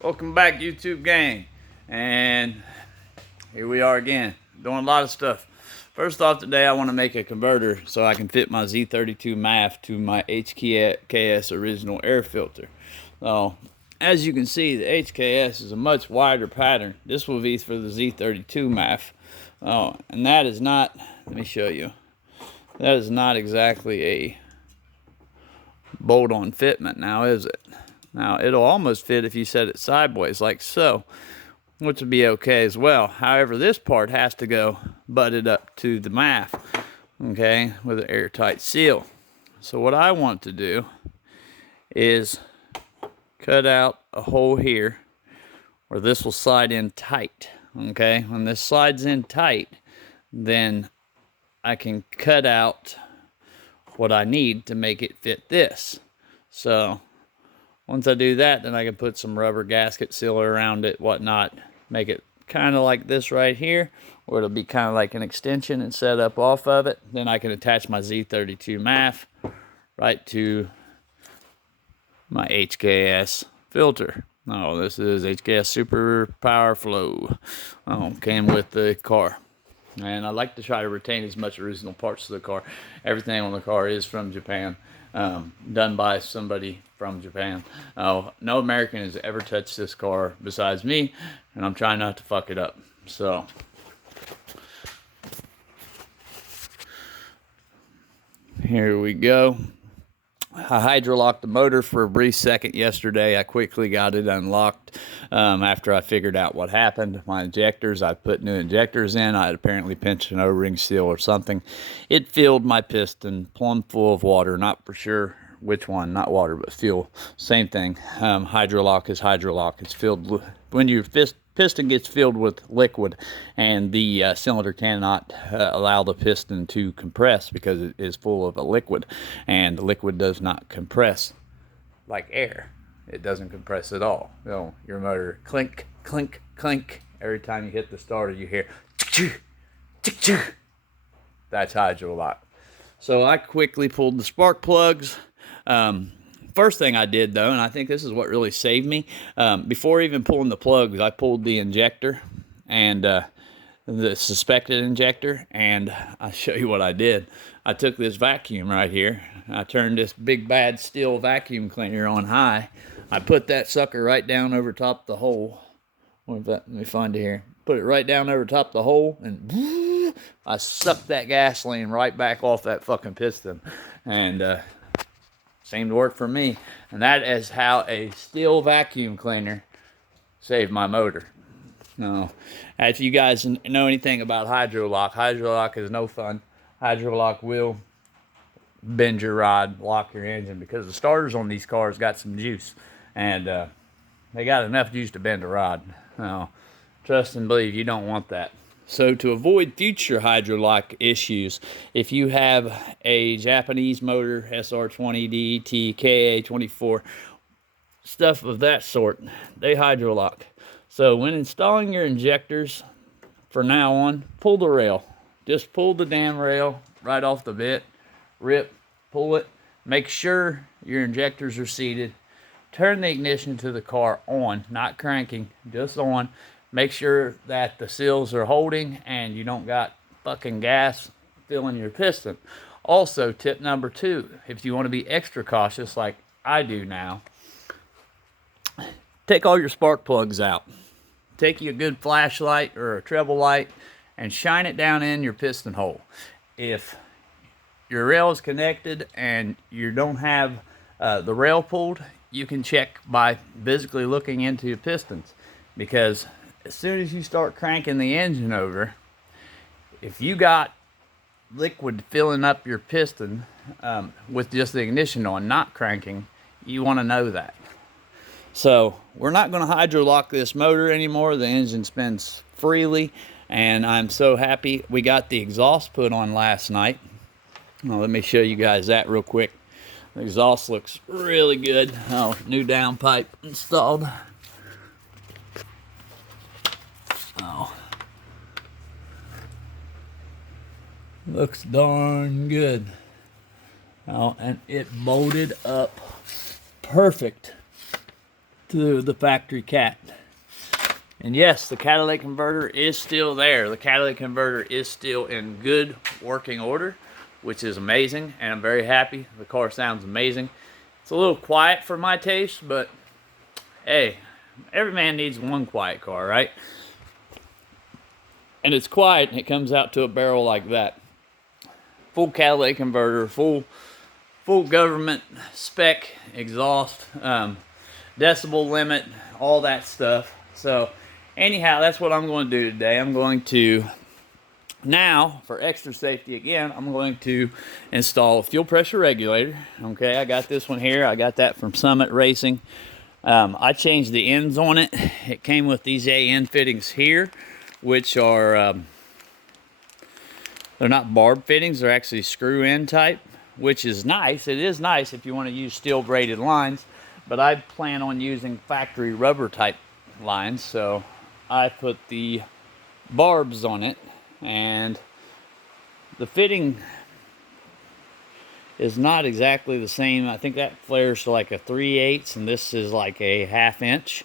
Welcome back, YouTube gang. And here we are again, doing a lot of stuff. First off, today I want to make a converter so I can fit my Z32 MAF to my HKS original air filter. So, as you can see, the HKS is a much wider pattern. This will be for the Z32 MAF. And that is not, let me show you, that is not exactly a bolt-on fitment now, is it? Now, it'll almost fit if you set it sideways like so, which would be okay as well. However, this part has to go butted up to the MAF, okay, with an airtight seal. So what I want to do is cut out a hole here where this will slide in tight, okay? When this slides in tight, then I can cut out what I need to make it fit this. So once I do that, then I can put some rubber gasket sealer around it, whatnot, make it kind of like this right here, or it'll be kind of like an extension and set up off of it. Then I can attach my Z32 MAF right to my HKS filter. Oh, this is HKS Super Power Flow. Oh, came with the car. And I like to try to retain as much original parts of the car. Everything on the car is from Japan, done by somebody from Japan. No American has ever touched this car besides me, and I'm trying not to fuck it up. So, here we go. I hydrolocked the motor for a brief second yesterday. I quickly got it unlocked after I figured out what happened. My injectors, I put new injectors in. I had apparently pinched an O-ring seal or something. It filled my piston plumb full of water. Not for sure which one, not water, but fuel. Same thing. Hydrolock is hydrolock. It's filled when your piston gets filled with liquid, and the cylinder cannot allow the piston to compress because it is full of a liquid, and the liquid does not compress like air. It doesn't compress at all. You know, your motor clink, clink, clink. Every time you hit the starter, you hear tick-choo, tick-choo. That's hydrolock. So I quickly pulled the spark plugs. First thing I did, though, and I think this is what really saved me, before even pulling the plugs, I pulled the injector and the suspected injector, and I'll show you what I did. I took this vacuum right here. I turned this big bad steel vacuum cleaner on high. I put that sucker right down over top the hole. Let me find it here. Put it right down over top the hole, and I sucked that gasoline right back off that fucking piston. And seemed to work for me. And that is how a steel vacuum cleaner saved my motor. Now, if you guys know anything about hydrolock is no fun. Hydrolock will bend your rod, lock your engine, because the starters on these cars got some juice. And they got enough juice to bend a rod. Now, trust and believe, you don't want that. So to avoid future hydrolock issues, if you have a Japanese motor, SR20, DET, KA24, stuff of that sort, they hydrolock. So when installing your injectors, for now on, pull the rail. Just pull the damn rail right off the bit. Rip, pull it. Make sure your injectors are seated. Turn the ignition to the car on, not cranking, just on. Make sure that the seals are holding and you don't got fucking gas filling your piston. Also, tip number 2, if you want to be extra cautious like I do now, take all your spark plugs out. Take you a good flashlight or a treble light and shine it down in your piston hole. If your rail is connected and you don't have the rail pulled, you can check by physically looking into your pistons, because as soon as you start cranking the engine over, if you got liquid filling up your piston with just the ignition on, not cranking, you want to know that. So we're not going to hydrolock this motor anymore. The engine spins freely, and I'm so happy we got the exhaust put on last night. Well, let me show you guys that real quick. The exhaust looks really good. Oh, new downpipe installed. Oh, looks darn good. Oh, and it bolted up perfect. to the factory cat. And yes, the catalytic converter is still there. The catalytic converter is still in good working order, which is amazing, and I'm very happy. The car sounds amazing. It's a little quiet for my taste, but hey, every man needs one quiet car, right? And it's quiet, and it comes out to a barrel like that. Full catalytic converter, full government spec exhaust, decibel limit, all that stuff. So anyhow, that's what I'm going to do today. I'm going to, now, for extra safety again, I'm going to install a fuel pressure regulator. Okay, I got this one here. I got that from Summit Racing. I changed the ends on it. It came with these AN fittings here, which are, they're not barb fittings. They're actually screw-in type, which is nice. It is nice if you want to use steel braided lines, but I plan on using factory rubber type lines, so I put the barbs on it, and the fitting is not exactly the same. I think that flares to like a 3/8, and this is like a 1/2 inch.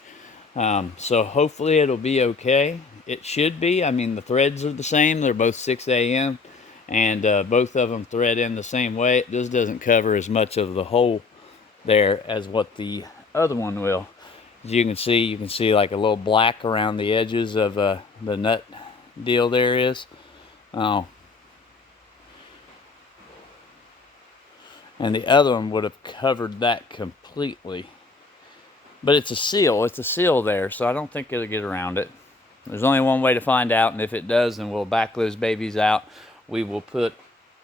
So hopefully it'll be okay. It should be. I mean, the threads are the same. They're both 6 AM, and both of them thread in the same way. This doesn't cover as much of the hole there as what the other one will. As you can see like a little black around the edges of the nut deal there is. Oh. And the other one would have covered that completely. But it's a seal. It's a seal there, so I don't think it'll get around it. There's only one way to find out, and if it does, then we'll back those babies out. We will put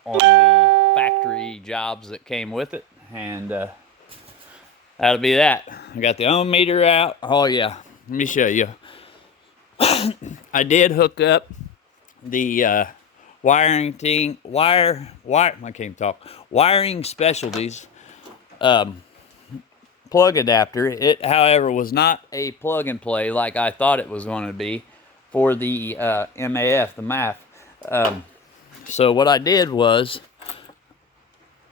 on the factory jobs that came with it, and that'll be that. I got the ohm meter out. Oh yeah, let me show you. I did hook up the wiring specialties plug adapter. It, however, was not a plug and play like I thought it was going to be for the MAF, the MAF. So what I did was,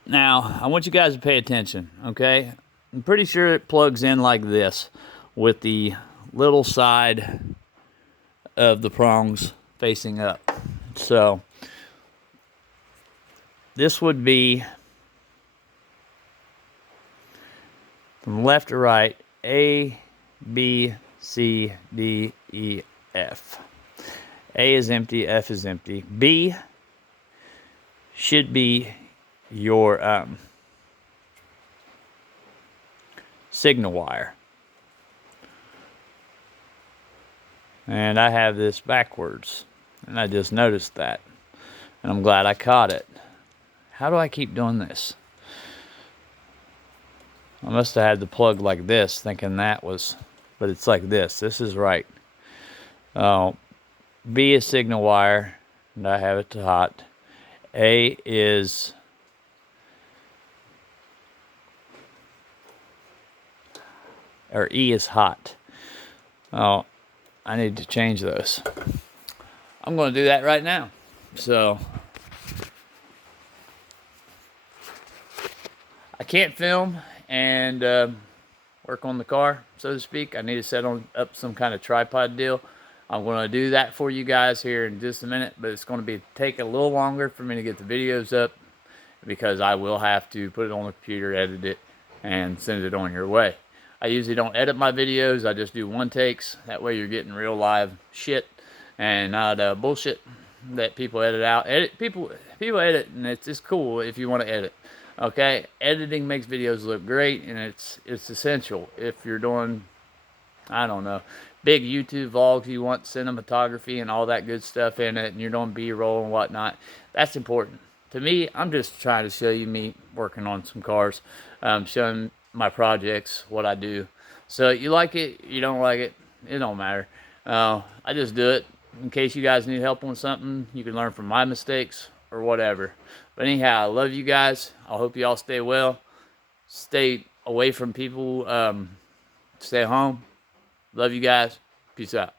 now I want you guys to pay attention, okay? I'm pretty sure it plugs in like this with the little side of the prongs facing up. So this would be from left to right, A, B, C, D, E, F. A is empty, F is empty. B should be your signal wire. And I have this backwards, and I just noticed that, and I'm glad I caught it. How do I keep doing this? I must have had the plug like this, thinking that was, but it's like this. This is right. B is signal wire, and I have it to hot. A is E is hot. Oh, I need to change those. I'm going to do that right now. So I can't film and work on the car, so to speak. I need to set up some kind of tripod deal. I'm going to do that for you guys here in just a minute, but it's going to take a little longer for me to get the videos up, because I will have to put it on the computer, edit it, and send it on your way. I usually don't edit my videos. I just do one takes. That way you're getting real live shit and not bullshit that people edit out. People edit, and it's cool if you want to edit. Okay, editing makes videos look great, and it's essential if you're doing, I don't know, big YouTube vlogs. You want cinematography and all that good stuff in it, and you're doing B-roll and whatnot. That's important to me. I'm just trying to show you me working on some cars, showing my projects, what I do. So you like it, you don't like it, it don't matter. I just do it in case you guys need help on something. You can learn from my mistakes or whatever. But anyhow, I love you guys. I hope you all stay well. Stay away from people. Stay home. Love you guys. Peace out.